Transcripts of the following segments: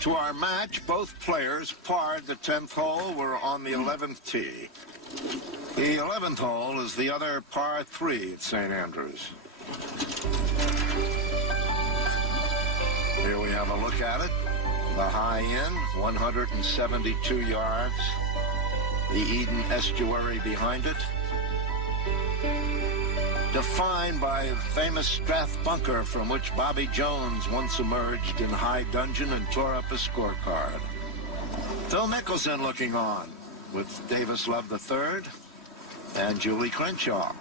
To our match, both players parred the 10th hole, were on the 11th tee. The 11th hole is the other par 3 at St. Andrews. Here we have a look at it. The high end, 172 yards. The Eden estuary behind it. Defined by the famous Strath bunker from which Bobby Jones once emerged in high dudgeon and tore up a scorecard. Phil Mickelson looking on with Davis Love III and Julie Crenshaw.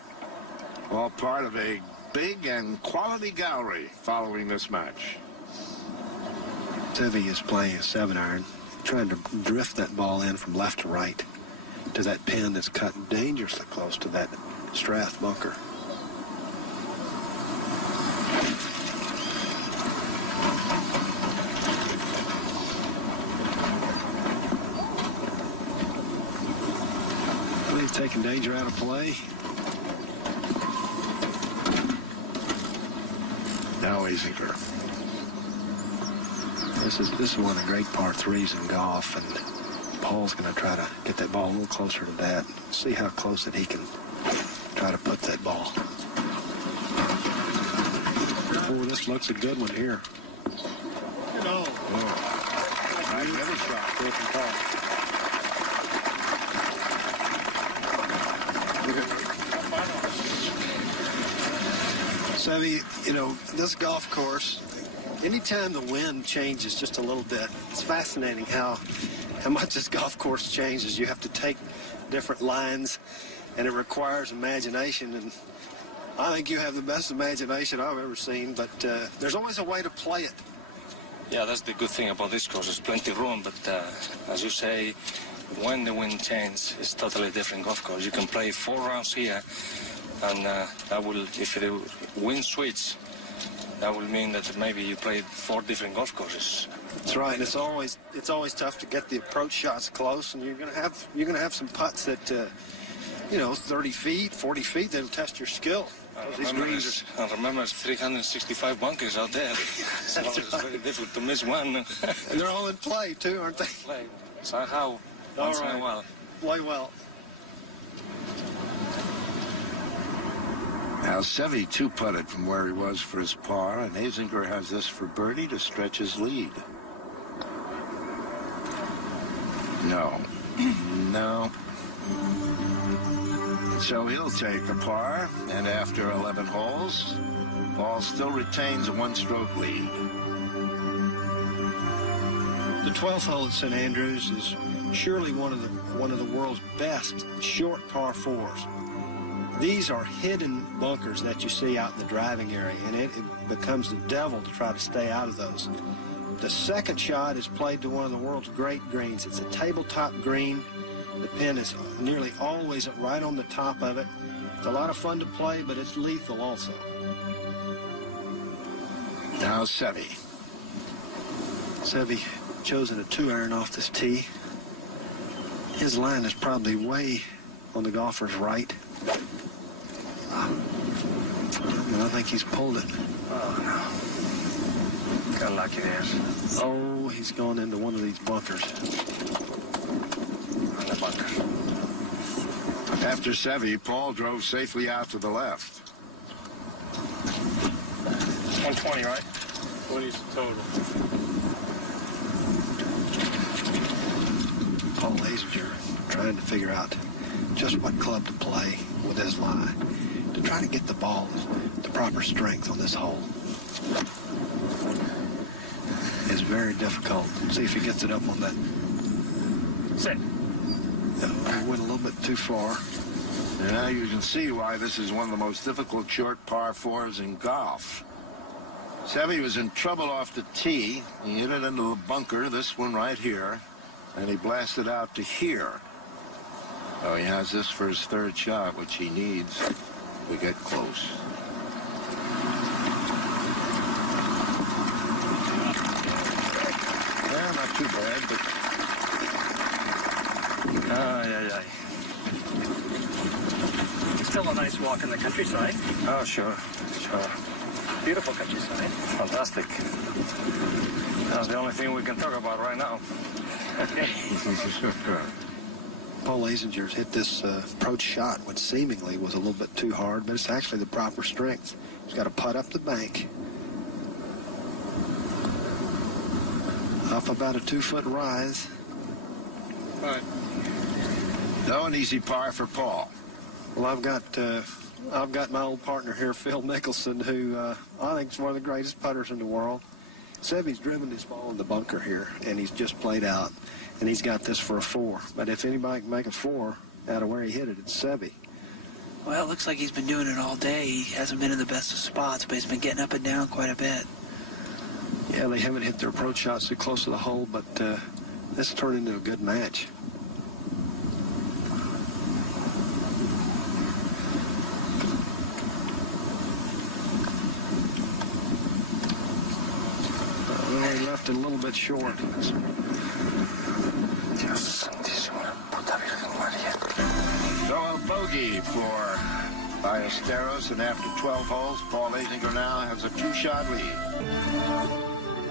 All part of a big and quality gallery following this match. Seve is playing a 7-iron, trying to drift that ball in from left to right to that pin that's cut dangerously close to that Strath bunker. He's taking danger out of play. Now Azinger. This is one of the great par 3s in golf, and Paul's going to try to get that ball a little closer to that. See how close that he can try to put that ball. Oh, this looks a good one here. Oh. I've never shot. Seve, you know, this golf course, anytime the wind changes just a little bit, it's fascinating how much this golf course changes. You have to take different lines, and it requires imagination. And I think you have the best imagination I've ever seen, but there's always a way to play it. Yeah, that's the good thing about this course. There's plenty of room, but as you say, when the wind changes, it's totally different golf course. You can play 4 rounds here, and that will, if the wind switch, that will mean that maybe you played 4 different golf courses. That's right. It's always tough to get the approach shots close, and you're gonna have some putts that 30 feet, 40 feet, that'll test your skill. Remember, it's 365 bunkers out there. So it's very difficult to miss one. And they're all in play too, aren't they? Somehow, once in a while. Play well. Now Seve 2-putted from where he was for his par, and Azinger has this for birdie to stretch his lead. No. No. So he'll take the par, and after 11 holes, Paul still retains a 1-stroke lead. The 12th hole at St. Andrews is surely one of the world's best short par 4s. These are hidden bunkers that you see out in the driving area, and it becomes the devil to try to stay out of those. The second shot is played to one of the world's great greens. It's a tabletop green. The pin is nearly always right on the top of it. It's a lot of fun to play, but it's lethal also. Now Seve. Seve chosen a 2-iron off this tee. His line is probably way on the golfer's right. And I think he's pulled it. Oh, no. Got lucky there. Oh, he's gone into one of these bunkers. The bunker. After Seve, Paul drove safely out to the left. 120, right? 20 total. Paul Azinger trying to figure out just what club to play with his lie to try to get the ball the proper strength on this hole. It's very difficult. See if he gets it up on that. Sit. He went a little bit too far. Now you can see why this is one of the most difficult short par 4s in golf. Seve was in trouble off the tee. He hit it into the bunker, this one right here, and he blasted out to here. Oh, he has this for his 3rd shot, which he needs to get close. Well, not too bad, but... Yeah. Still a nice walk in the countryside. Oh, sure. Beautiful countryside. Fantastic. That's the only thing we can talk about right now. Paul Azinger's hit this approach shot, which seemingly was a little bit too hard, but it's actually the proper strength. He's got to putt up the bank. Up about a 2-foot rise. Right. No, an easy par for Paul. Well, I've got my old partner here, Phil Mickelson, who I think is one of the greatest putters in the world. Seve's driven his ball in the bunker here, and he's just played out, and he's got this for a 4. But if anybody can make a 4 out of where he hit it, it's Seve. Well, it looks like he's been doing it all day. He hasn't been in the best of spots, but he's been getting up and down quite a bit. Yeah, they haven't hit their approach shots too close to the hole, but this turned into a good match. He left it a little bit short. So a bogey for Ballesteros, and after 12 holes, Paul Azinger now has a 2-shot lead.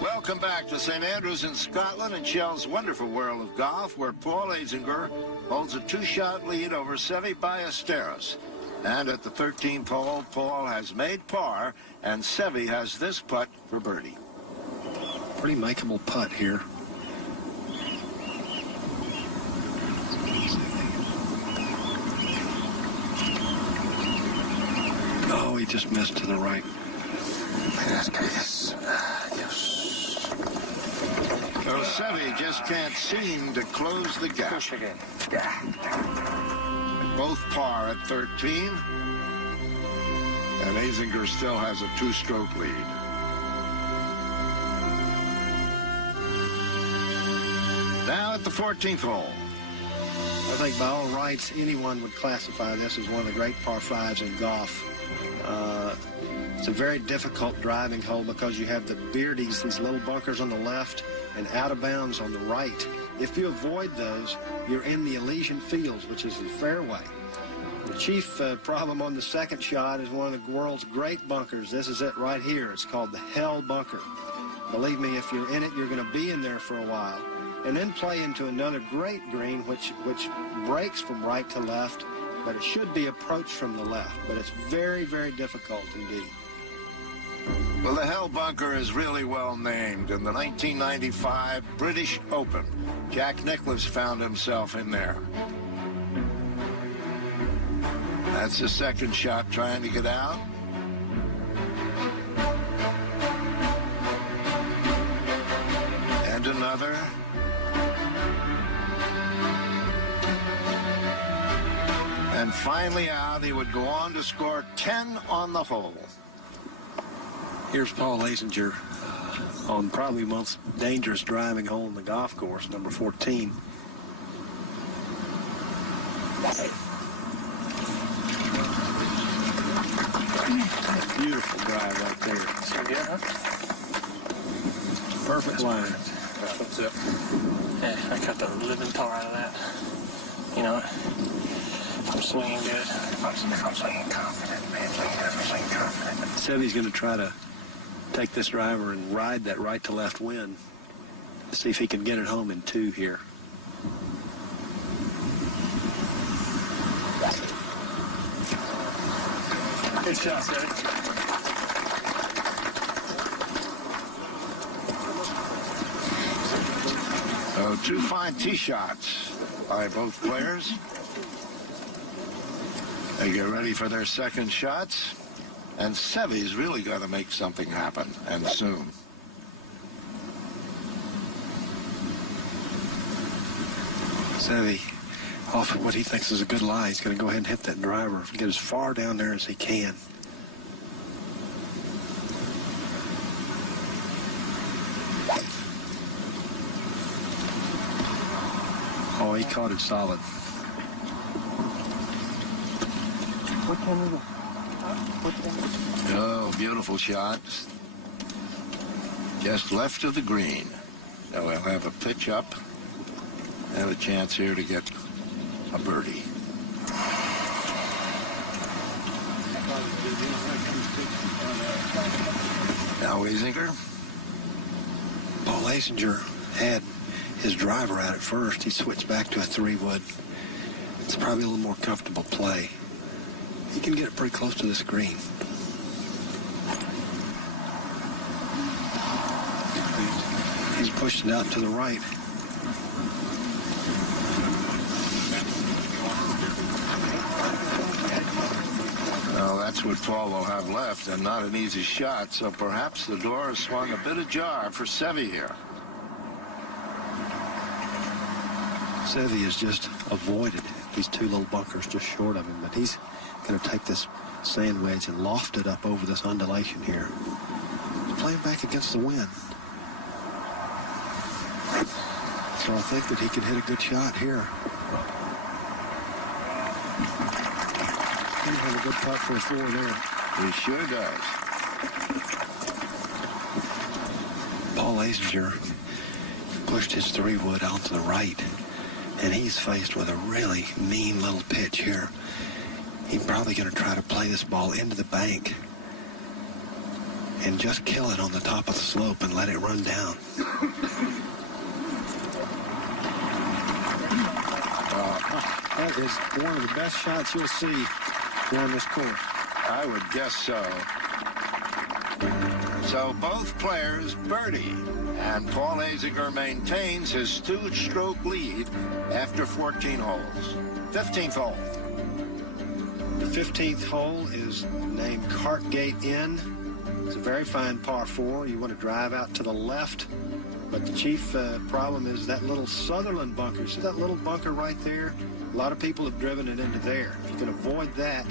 Welcome back to St. Andrews in Scotland and Shell's wonderful world of golf, where Paul Azinger holds a 2-shot lead over Seve Ballesteros. And at the 13th hole, Paul has made par, and Seve has this putt for birdie. Pretty makeable putt here. Oh, he just missed to the right. So Seve just can't seem to close the gap. Push again. Both par at 13. And Azinger still has a 2-stroke lead. Now at the 14th hole. I think by all rights, anyone would classify this as one of the great par 5s in golf. It's a very difficult driving hole because you have the beardies, these little bunkers on the left, and out of bounds on the right. If you avoid those, you're in the Elysian Fields, which is the fairway. The chief problem on the second shot is one of the world's great bunkers. This is it right here. It's called the Hell Bunker. Believe me, if you're in it, you're going to be in there for a while. And then play into another great green, which breaks from right to left, but it should be approached from the left. But it's very, very difficult indeed. Well, the Hell Bunker is really well named. In the 1995 British Open, Jack Nicklaus found himself in there. That's the second shot trying to get out. And another. And finally out, he would go on to score 10 on the hole. Here's Paul Azinger on probably the most dangerous driving hole in the golf course, number 14. Beautiful drive right there. Perfect line. That's it. Yeah, I cut the living tar out of that. You know, I'm swinging good. I'm swinging confident, man. Swinging confident. Seve's going to try to take this driver and ride that right to left wind. See if he can get it home in 2 here. Good shot, Seve. So 2 fine tee shots by both players. They get ready for their second shots. And Seve's really got to make something happen, and soon. Seve, off of what he thinks is a good lie, he's going to go ahead and hit that driver and get as far down there as he can. Oh, he caught it solid. Oh, beautiful shot. Just left of the green. Now we'll have a pitch up. Have a chance here to get a birdie. Now Azinger. Paul Azinger had his driver out at first. He switched back to a 3-wood. It's probably a little more comfortable play. He can get it pretty close to this green. He's pushed it out to the right. Well, that's what Paul will have left, and not an easy shot, so perhaps the door has swung a bit ajar for Seve here. Seve has just avoided these two little bunkers just short of him, but he's going to take this sand wedge and loft it up over this undulation here. He's playing back against the wind. So I think that he can hit a good shot here. He's got a good putt for a 4 there. He sure does. Paul Azinger pushed his 3-wood out to the right, and he's faced with a really mean little pitch here. He's probably going to try to play this ball into the bank and just kill it on the top of the slope and let it run down. That is one of the best shots you'll see on this course. I would guess so. So both players birdie, and Paul Azinger maintains his 2-stroke lead after 14 holes. 15th hole. The 15th hole is named Cartgate Inn. It's a very fine par 4. You want to drive out to the left, but the chief problem is that little Sutherland bunker. See that little bunker right there? A lot of people have driven it into there. If you can avoid that,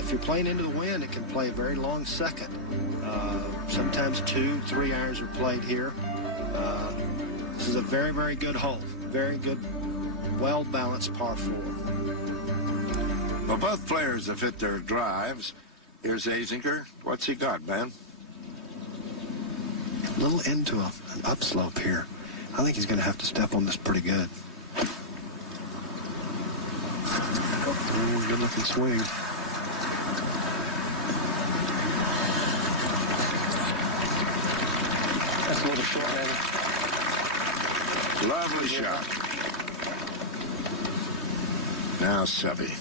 if you're playing into the wind, it can play a very long second. Sometimes 2-3 irons are played here. This is a very, very good hole. Very good, well-balanced par 4. Well, both players have hit their drives. Here's Azinger. What's he got, Ben? A little into an upslope here. I think he's going to have to step on this pretty good. Oh, good looking swing. That's a little short, maybe. Lovely shot. Now Seve.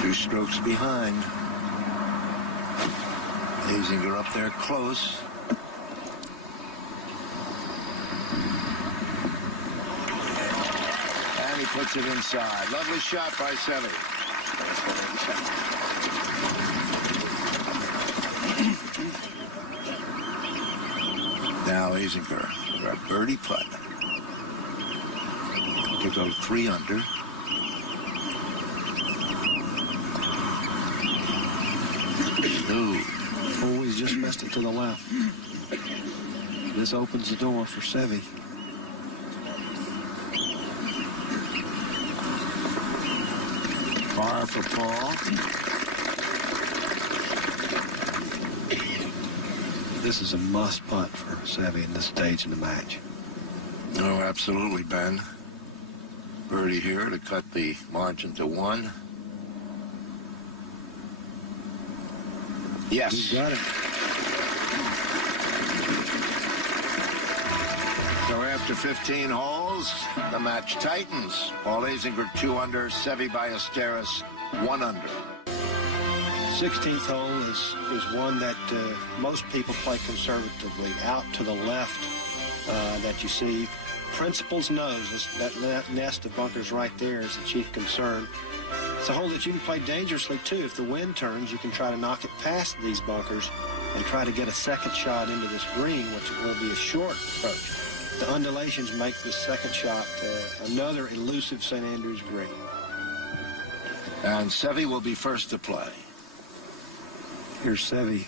2 strokes behind. Azinger up there close. And he puts it inside. Lovely shot by Seve. Now Azinger for a birdie putt to go 3 under. No. Oh, he's just missed it to the left. This opens the door for Seve. Par for Paul. This is a must putt for Seve in this stage in the match. No, absolutely, Ben. Birdie here to cut the margin to 1. Yes. He's got it. So after 15 holes, the match tightens. Paul Azinger 2 under, Seve Ballesteros 1 under. 16th hole is one that most people play conservatively. Out to the left that you see. Principal's Nose, that nest of bunkers right there is the chief concern. It's a hole that you can play dangerously, too. If the wind turns, you can try to knock it past these bunkers and try to get a second shot into this green, which will be a short approach. The undulations make this second shot another elusive St. Andrews green. And Seve will be first to play. Here's Seve.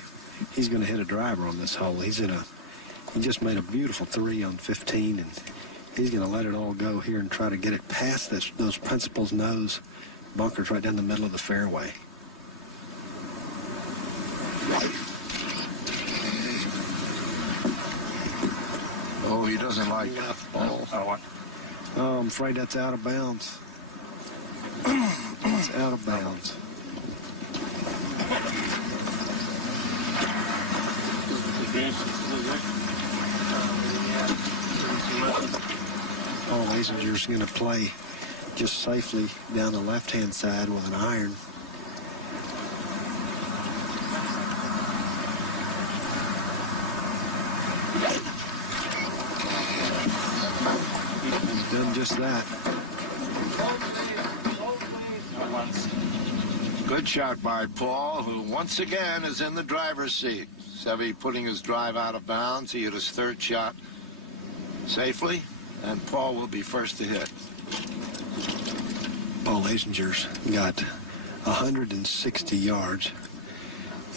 He's going to hit a driver on this hole. He just made a beautiful 3 on 15, and he's going to let it all go here and try to get it past those Principal's Nose bunkers right down the middle of the fairway. Oh, he doesn't like it. Oh, what? Oh, I'm afraid that's out of bounds. It's out of bounds. Paul Azinger's going to play just safely down the left-hand side with an iron. He's done just that. Good shot by Paul, who once again is in the driver's seat. Seve putting his drive out of bounds. He hit his third shot safely, and Paul will be first to hit. Paul Azinger's got 160 yards.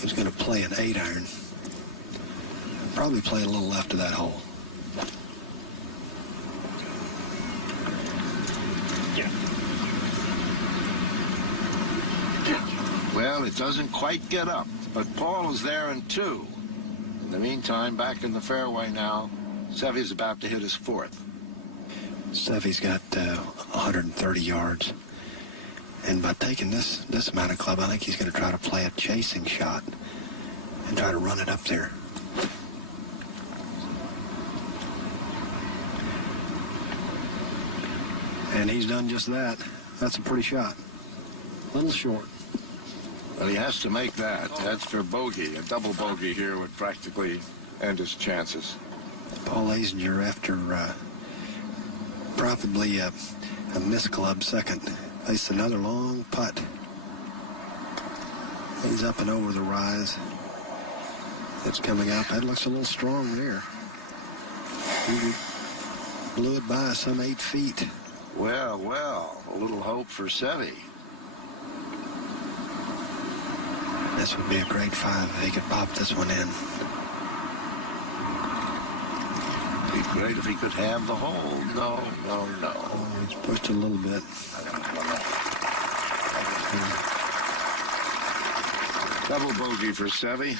He's going to play an 8-iron. Probably play a little left of that hole. Well, it doesn't quite get up, but Paul is there in 2. In the meantime, back in the fairway now, Seve's about to hit his 4th. Seve's got 130 yards. And by taking this amount of club, I think he's going to try to play a chasing shot and try to run it up there. And he's done just that. That's a pretty shot. A little short. Well, he has to make that. That's for bogey. A double bogey here would practically end his chances. Paul Azinger, after probably a missed club second, faced another long putt. He's up and over the rise. It's coming out. That looks a little strong there. He blew it by some 8 feet. Well, a little hope for Seve. This would be a great 5 if he could pop this one in. It'd be great if he could have the hole. No. Oh, he's pushed a little bit. Double bogey for Seve.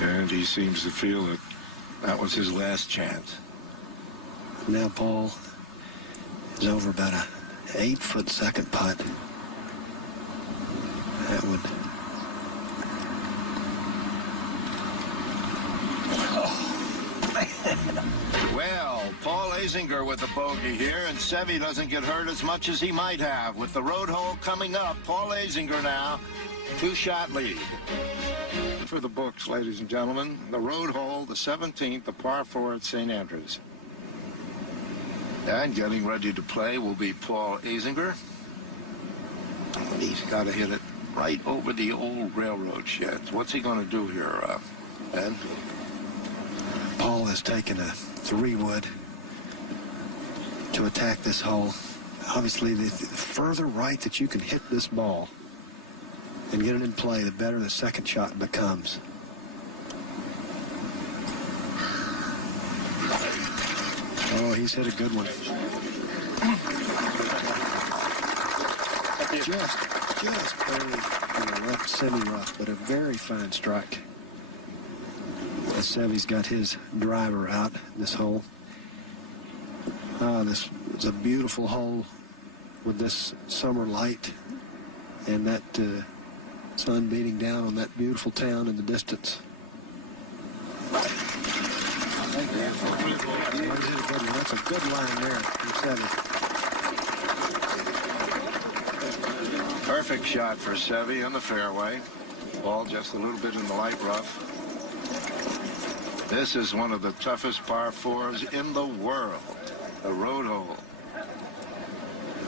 And he seems to feel that that was his last chance. Now Paul is over about a 8-foot second putt. That would... Well, Paul Azinger with the bogey here, and Seve doesn't get hurt as much as he might have. With the road hole coming up, Paul Azinger now, 2-shot lead. For the books, ladies and gentlemen, the road hole, the 17th, the par 4 at St. Andrews. And getting ready to play will be Paul Azinger. And he's got to hit it right over the old railroad sheds. What's he going to do here, Ben? Paul has taken a 3-wood to attack this hole. Obviously, the further right that you can hit this ball and get it in play, the better the second shot becomes. Oh, he's hit a good one. Just barely left semi-rough, but a very fine strike. Seve's got his driver out this hole. This is a beautiful hole with this summer light and that sun beating down on that beautiful town in the distance. That's a good line there from Seve. Perfect shot for Seve on the fairway. Ball just a little bit in the light rough. This is one of the toughest par 4s in the world. The road hole.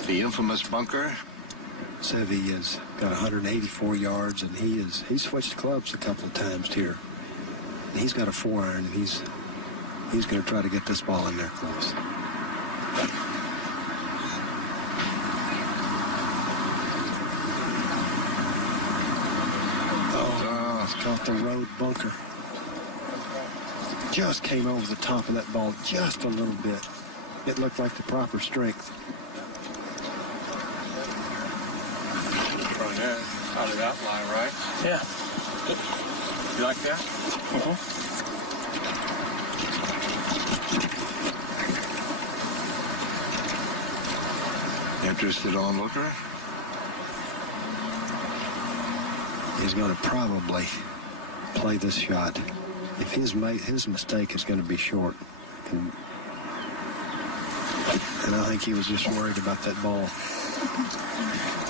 The infamous bunker. Seve has got 184 yards, and he switched clubs a couple of times here. And he's got a 4-iron, and he's going to try to get this ball in there close. Oh, it's caught the road bunker. Just came over the top of that ball just a little bit. It looked like the proper strength. Right there, out of that line, right? Yeah. You like that? Interested onlooker? is going to probably play this shot. If his mistake is going to be short. And I think he was just worried about that ball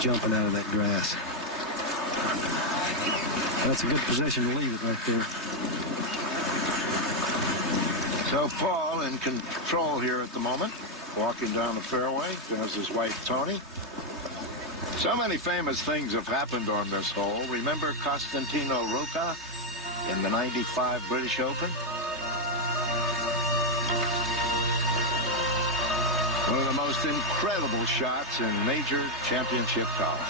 jumping out of that grass. That's a good position to leave it right there. So Paul in control here at the moment, walking down the fairway. There's his wife, Tony. So many famous things have happened on this hole. Remember Costantino Rocca in the '95 British Open? One of the most incredible shots in major championship golf.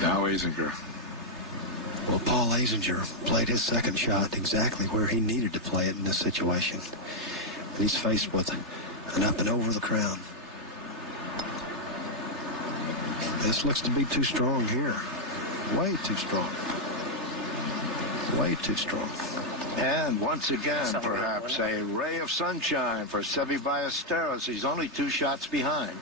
Now Azinger. Well, Paul Azinger played his second shot exactly where he needed to play it in this situation. He's faced with an up and over the crown. This looks to be too strong here. Way too strong. Way too strong. And once again, perhaps a ray of sunshine for Seve Ballesteros. He's only 2 shots behind.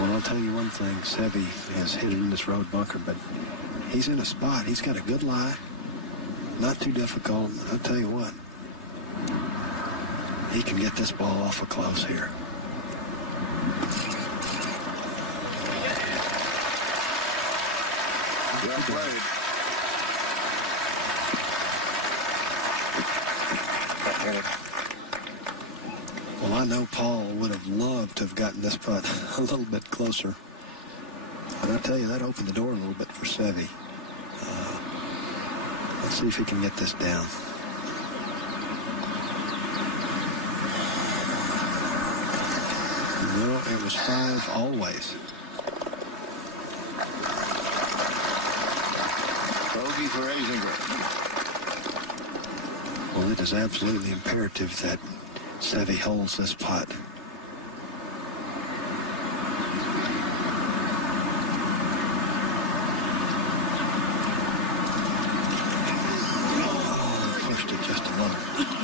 Well, I'll tell you one thing. Seve has hit it in this road bunker, but he's in a spot. He's got a good lie. Not too difficult. I'll tell you what. He can get this ball awful close here. Well played. Well, I know Paul would have loved to have gotten this putt a little bit closer. And I'll tell you, that opened the door a little bit for Seve. Let's see if he can get this down. No, it was 5 always. Bogey for Azinger. Well, it is absolutely imperative that Seve holds this putt. Pushed it just a little.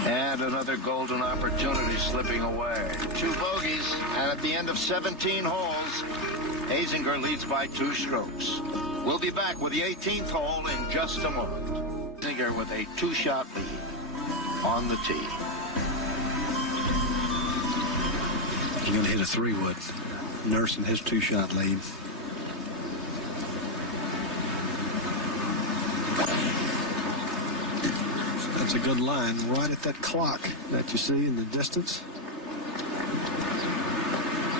And another golden opportunity slipping away. 2 bogeys, and at the end of 17 holes, Azinger leads by 2 strokes. We'll be back with the 18th hole in just a moment. Azinger with a 2-shot lead on the tee. He's going to hit a 3-wood, nursing his 2-shot lead. That's a good line right at that clock that you see in the distance.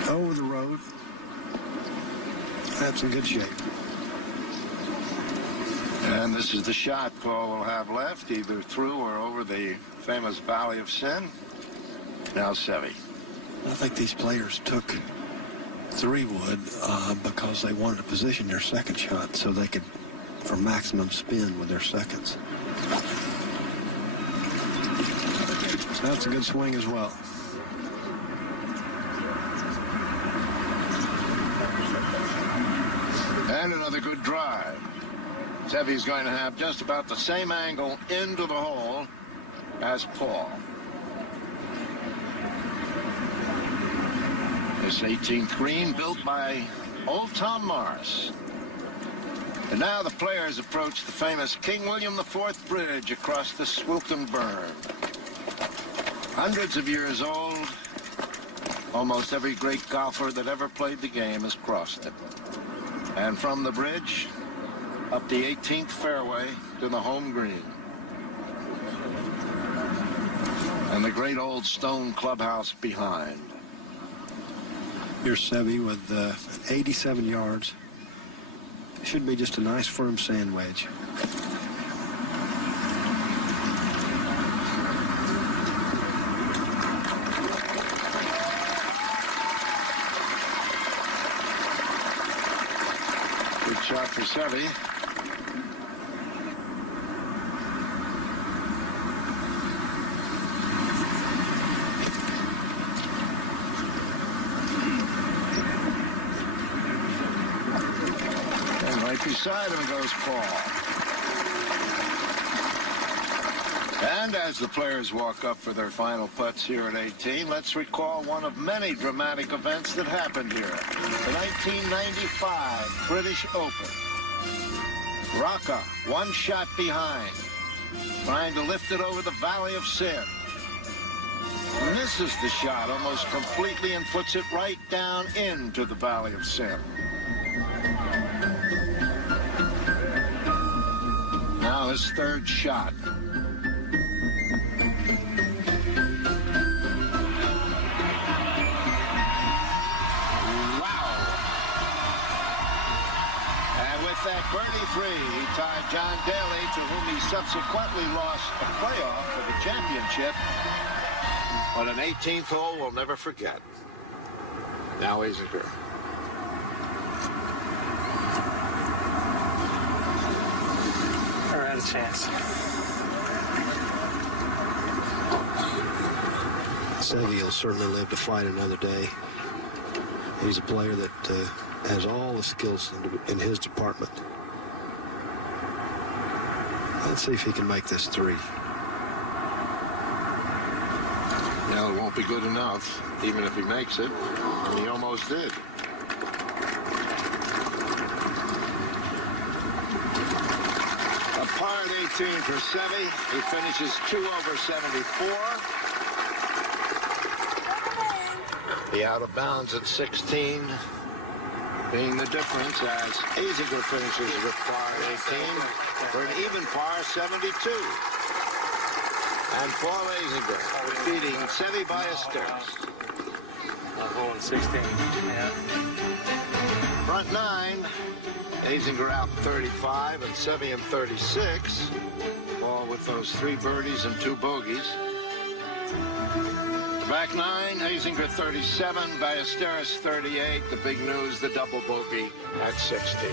Over the road. That's in good shape. And this is the shot Paul will have left, either through or over the famous Valley of Sin. Now Seve. I think these players took 3-wood because they wanted to position their second shot so they could, for maximum spin with their seconds. So that's a good swing as well. And another good drive. Seve's going to have just about the same angle into the hole as Paul. This 18th green built by old Tom Morris. And now the players approach the famous King William IV Bridge across the Swoopton Burn. Hundreds of years old, almost every great golfer that ever played the game has crossed it. And from the bridge, up the 18th fairway to the home green. And the great old stone clubhouse behind. Here's Seve with 87 yards. Should be just a nice firm sand wedge. Good shot for Seve. Beside him goes Paul. And as the players walk up for their final putts here at 18, let's recall one of many dramatic events that happened here. The 1995 British Open. Rocca, one shot behind, trying to lift it over the Valley of Sin. Misses the shot almost completely and puts it right down into the Valley of Sin. Now his third shot. That birdie three, he tied John Daly, to whom he subsequently lost a playoff for the championship. But an 18th hole we'll never forget. Now Azinger. Never had a chance. Seve will certainly live to fight another day. He's a player that has all the skills in his department. Let's see if he can make this three. Yeah, it won't be good enough, even if he makes it. And he almost did. A par 18 for Seve. He finishes 2 over 74. He out of bounds at 16. Being the difference as Azinger finishes with par 18 for an even par 72. And Paul Azinger beating Seve Ballesteros. Hole in 16, yeah. Front 9, Azinger out 35 and Seve in 36. Paul with those 3 birdies and 2 bogeys. Back 9, Azinger 37, Ballesteros 38. The big news, the double bogey at 16.